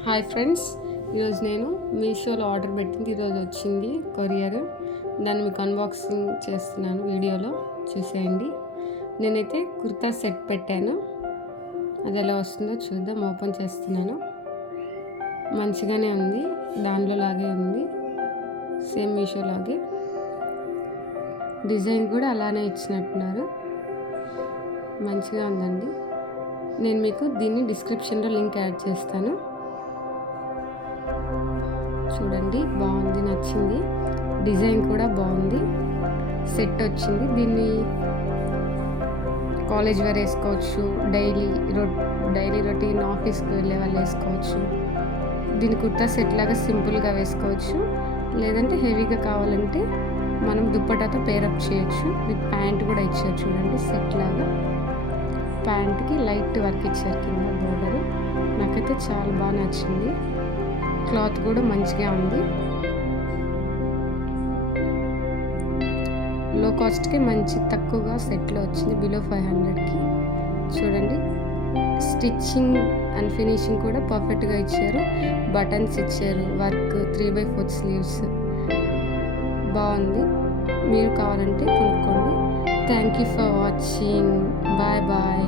Hi friends, ఈరోజు నేను మీషోలో ఆర్డర్ పెట్టింది ఈరోజు వచ్చింది కొరియర్. దాన్ని మీకు అన్బాక్సింగ్ చేస్తున్నాను, వీడియోలో చూసేయండి. నేనైతే కుర్తా సెట్ పెట్టాను, అది ఎలా వస్తుందో చూద్దాం. ఓపెన్ చేస్తున్నాను. మంచిగానే ఉంది, దానిలో లాగే ఉంది, సేమ్ మీషో లాగే. డిజైన్ కూడా అలానే ఇచ్చినట్టున్నారు, మంచిగా ఉందండి. నేను మీకు దీన్ని డిస్క్రిప్షన్లో లింక్ యాడ్ చేస్తాను, చూడండి. బాగుంది, నచ్చింది. డిజైన్ కూడా బాగుంది. సెట్ వచ్చింది. దీన్ని కాలేజ్ వేర్ వేసుకోవచ్చు, డైలీ రొటీన్ ఆఫీస్కి వెళ్ళే వాళ్ళు వేసుకోవచ్చు. దీని కుర్తా సెట్ లాగా సింపుల్గా వేసుకోవచ్చు, లేదంటే హెవీగా కావాలంటే మనం దుప్పటాతో పేరప్ చేయొచ్చు. విత్ ప్యాంట్ కూడా ఇచ్చారు, చూడండి. సెట్ లాగా ప్యాంట్కి లైట్ వర్క్ ఇచ్చారు కింద బోర్డరు. నాకైతే చాలా బాగా నచ్చింది. క్లాత్ కూడా మంచిగా ఉంది. లో కాస్ట్కి మంచి తక్కువగా సెట్లో వచ్చింది, బిలో 500కి. చూడండి, స్టిచ్చింగ్ అండ్ ఫినిషింగ్ కూడా పర్ఫెక్ట్గా ఇచ్చారు. బటన్స్ ఇచ్చారు, వర్క్ 3/4 స్లీవ్స్ బాగుంది. మీరు కావాలంటే కొనుక్కోండి. Thank you for watching. Bye bye.